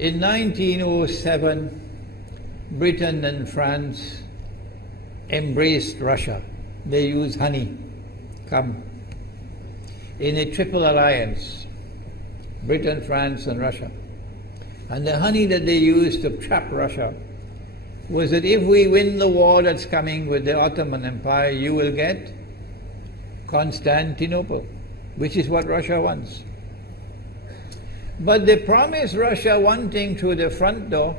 In 1907, Britain and France embraced Russia. They used honey, in a triple alliance, Britain, France and Russia. And the honey that they used to trap Russia was that if we win the war that's coming with the Ottoman Empire, you will get Constantinople, which is what Russia wants. But they promised Russia one thing through the front door,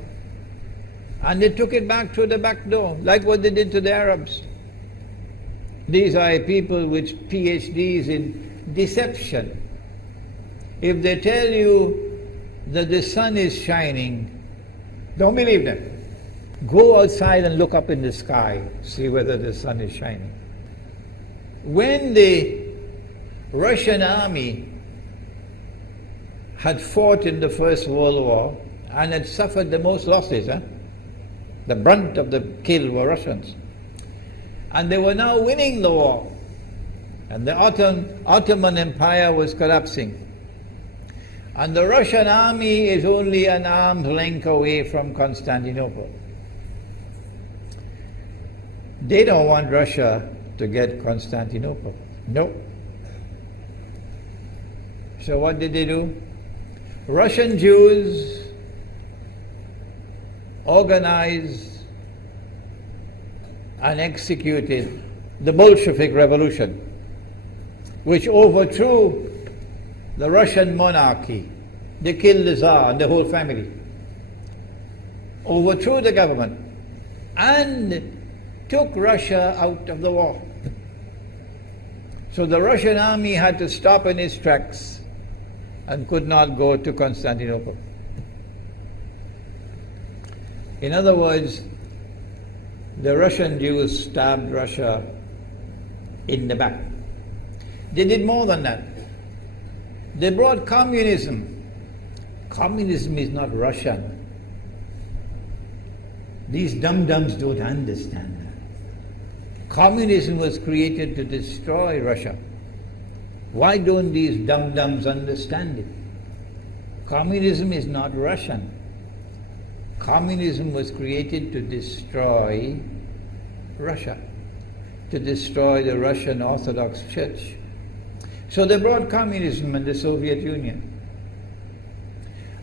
and they took it back through the back door, like what they did to the Arabs. These are people with PhDs in deception. If they tell you that the sun is shining, don't believe them. Go outside and look up in the sky, see whether the sun is shining. When the Russian army had fought in the First World War and had suffered the most losses, the brunt of the kill were Russians. And they were now winning the war. And the Ottoman Empire was collapsing. And the Russian army is only an arm's length away from Constantinople. They don't want Russia to get Constantinople. No. So what did they do? Russian Jews organized and executed the Bolshevik Revolution, which overthrew the Russian monarchy. They killed the Tsar and the whole family, overthrew the government, and took Russia out of the war. So the Russian army had to stop in its tracks and could not go to Constantinople. In other words, the Russian Jews stabbed Russia in the back. They did more than that. They brought communism. Communism is not Russian. These dum-dums don't understand that. Communism was created to destroy Russia. Why don't these dum-dums understand it? Communism is not Russian. Communism was created to destroy Russia, to destroy the Russian Orthodox Church. So they brought communism in the Soviet Union.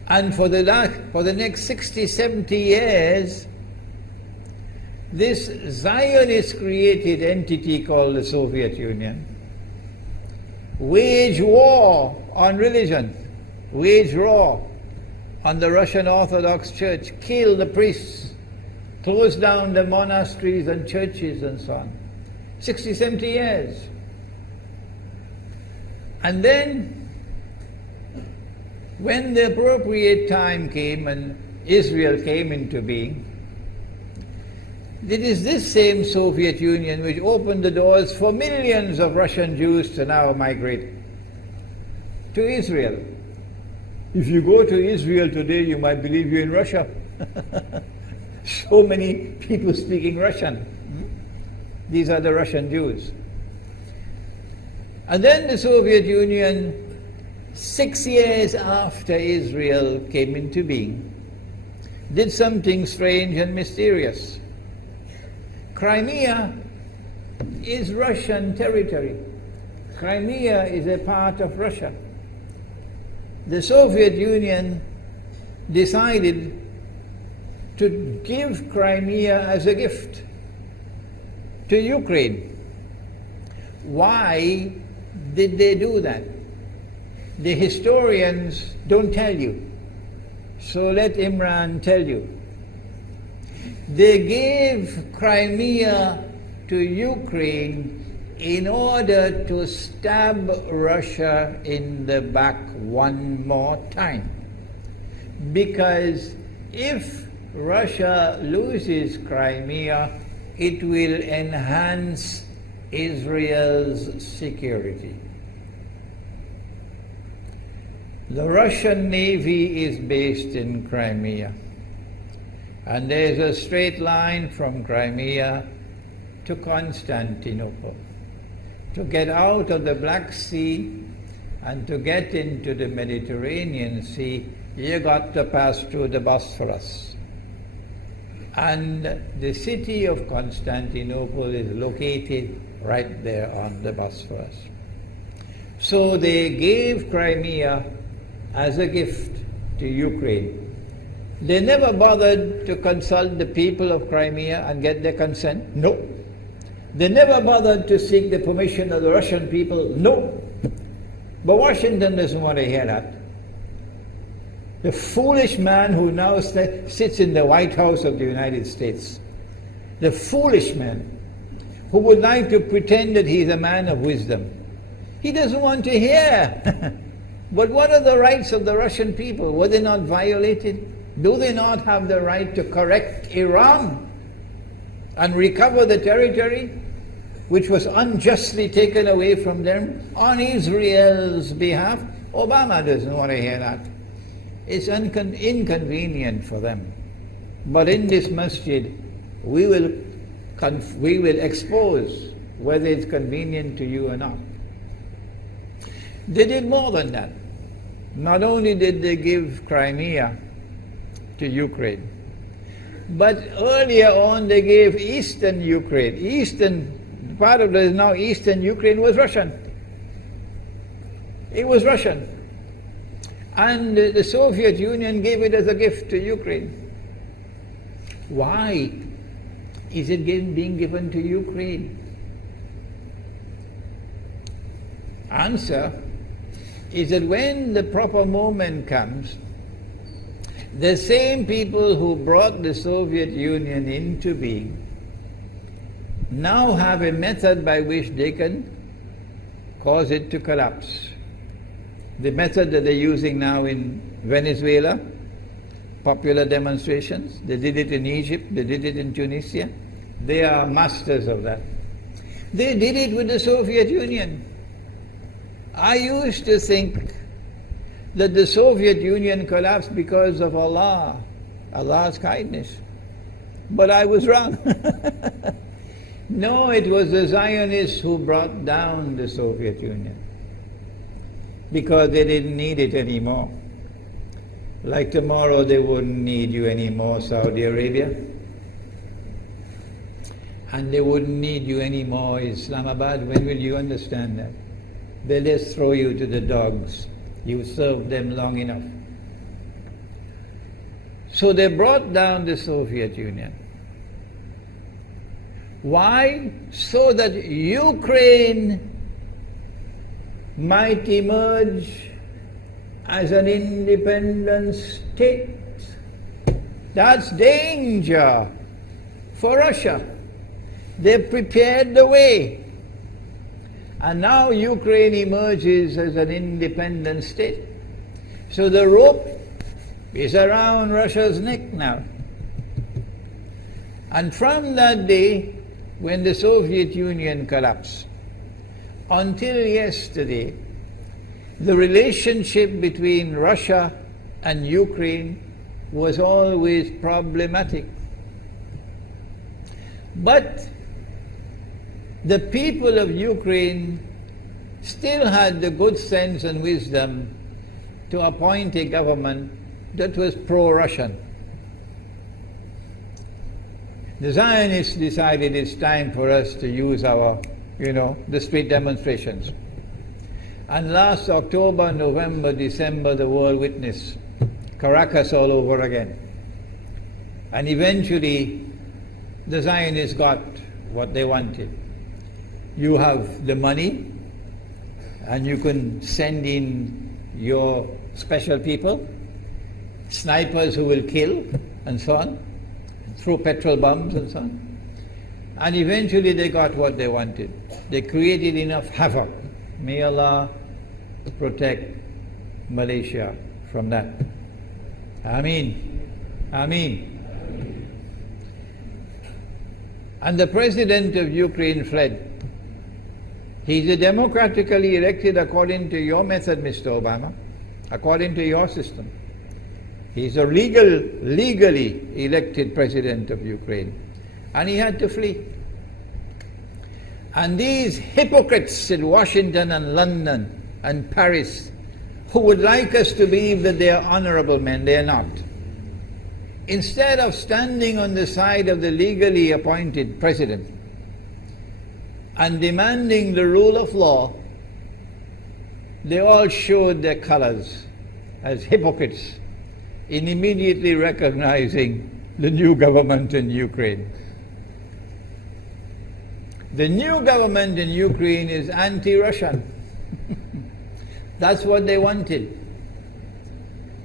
And for the next 60, 70 years, this Zionist-created entity called the Soviet Union waged war on religion, waged war on the Russian Orthodox Church, killed the priests, closed down the monasteries and churches and so on. 60, 70 years. And then, when the appropriate time came and Israel came into being, it is this same Soviet Union which opened the doors for millions of Russian Jews to now migrate to Israel. If you go to Israel today, you might believe you're in Russia. So many people speaking Russian. These are the Russian Jews. And then the Soviet Union, 6 years after Israel came into being, did something strange and mysterious. Crimea is Russian territory. Crimea is a part of Russia. The Soviet Union decided to give Crimea as a gift to Ukraine. Why did they do that? The historians don't tell you. So let Imran tell you. They gave Crimea to Ukraine in order to stab Russia in the back one more time. Because if Russia loses Crimea, it will enhance Israel's security. The Russian Navy is based in Crimea. And there's a straight line from Crimea to Constantinople. To get out of the Black Sea and to get into the Mediterranean Sea, you got to pass through the Bosphorus. And the city of Constantinople is located right there on the Bosphorus. So they gave Crimea as a gift to Ukraine. They never bothered to consult the people of Crimea and get their consent. No. They never bothered to seek the permission of the Russian people. No. But Washington doesn't want to hear that. The foolish man who now sits in the White House of the United States, the foolish man who would like to pretend that he's a man of wisdom, he doesn't want to hear. But what are the rights of the Russian people? Were they not violated? Do they not have the right to correct Iran and recover the territory which was unjustly taken away from them on Israel's behalf? Obama doesn't want to hear that. It's inconvenient for them. But in this masjid, we will expose whether it's convenient to you or not. They did more than that. Not only did they give Crimea to Ukraine, but earlier on they gave eastern Ukraine. Eastern, part of it now eastern Ukraine was Russian. It was Russian. And the Soviet Union gave it as a gift to Ukraine. Why is it being given to Ukraine? Answer is that when the proper moment comes, the same people who brought the Soviet Union into being now have a method by which they can cause it to collapse. The method that they're using now in Venezuela, popular demonstrations, they did it in Egypt, they did it in Tunisia. They are masters of that. They did it with the Soviet Union. I used to think that the Soviet Union collapsed because of Allah, Allah's kindness. But I was wrong. No, it was the Zionists who brought down the Soviet Union because they didn't need it anymore. Like tomorrow they wouldn't need you anymore, Saudi Arabia. And they wouldn't need you anymore, Islamabad. When will you understand that? They'll just throw you to the dogs. You served them long enough. So they brought down the Soviet Union. Why? So that Ukraine might emerge as an independent state. That's danger for Russia. They prepared the way. And now Ukraine emerges as an independent state. So the rope is around Russia's neck now. And from that day, when the Soviet Union collapsed, until yesterday, the relationship between Russia and Ukraine was always problematic. But the people of Ukraine still had the good sense and wisdom to appoint a government that was pro-Russian. The Zionists decided it's time for us to use our, the street demonstrations. And last October, November, December, the world witnessed Caracas all over again. And eventually, the Zionists got what they wanted. You have the money, and you can send in your special people, snipers who will kill, and so on, throw petrol bombs and so on. And eventually they got what they wanted. They created enough havoc. May Allah protect Malaysia from that. Ameen. Ameen. And the president of Ukraine fled. He's a democratically elected according to your method, Mr. Obama, according to your system. He's a legally elected president of Ukraine. And he had to flee. And these hypocrites in Washington and London and Paris who would like us to believe that they are honorable men. They are not. Instead of standing on the side of the legally appointed president and demanding the rule of law, they all showed their colors as hypocrites in immediately recognizing the new government in Ukraine. The new government in Ukraine is anti-Russian. That's what they wanted.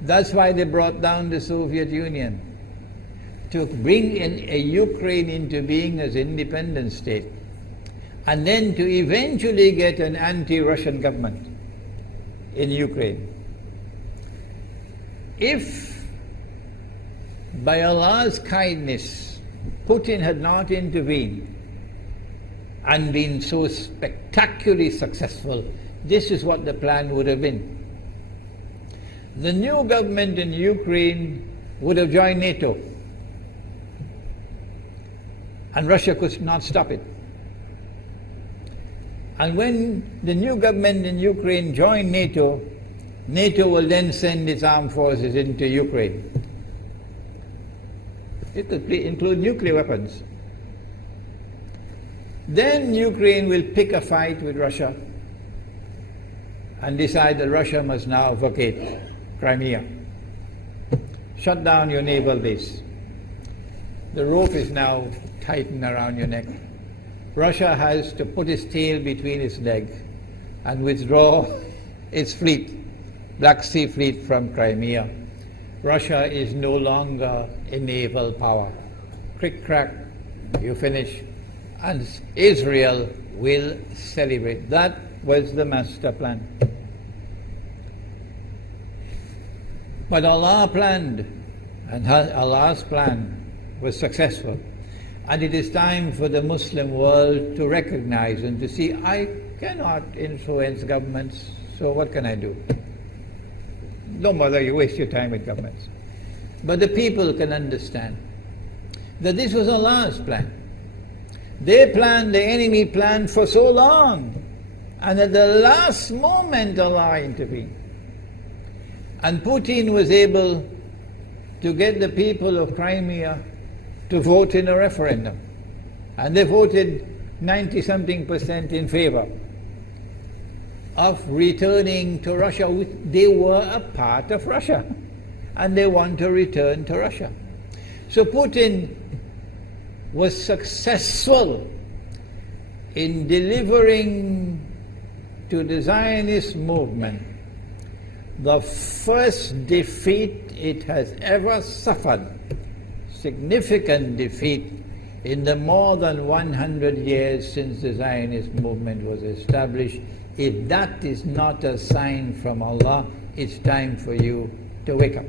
That's why they brought down the Soviet Union, to bring in a Ukraine into being as independent state, and then to eventually get an anti-Russian government in Ukraine. If by Allah's kindness Putin had not intervened and been so spectacularly successful, this is what the plan would have been. The new government in Ukraine would have joined NATO, and Russia could not stop it. And when the new government in Ukraine joined NATO, NATO will then send its armed forces into Ukraine. It could include nuclear weapons. Then Ukraine will pick a fight with Russia and decide that Russia must now vacate Crimea. Shut down your naval base. The rope is now tightened around your neck. Russia has to put its tail between its legs and withdraw its fleet, Black Sea Fleet, from Crimea. Russia is no longer a naval power. Crick crack, you finish. And Israel will celebrate. That was the master plan. But Allah planned, and Allah's plan was successful. And it is time for the Muslim world to recognize and to see, I cannot influence governments, so what can I do? Don't bother, you waste your time with governments. But the people can understand that this was Allah's plan. They planned, the enemy planned for so long, and at the last moment Allah intervened. And Putin was able to get the people of Crimea to vote in a referendum. And they voted 90-something% in favor of returning to Russia. They were a part of Russia, and they want to return to Russia. So Putin was successful in delivering to the Zionist movement the first defeat it has ever suffered, significant defeat in the more than 100 years since the Zionist movement was established. If that is not a sign from Allah, it's time for you to wake up.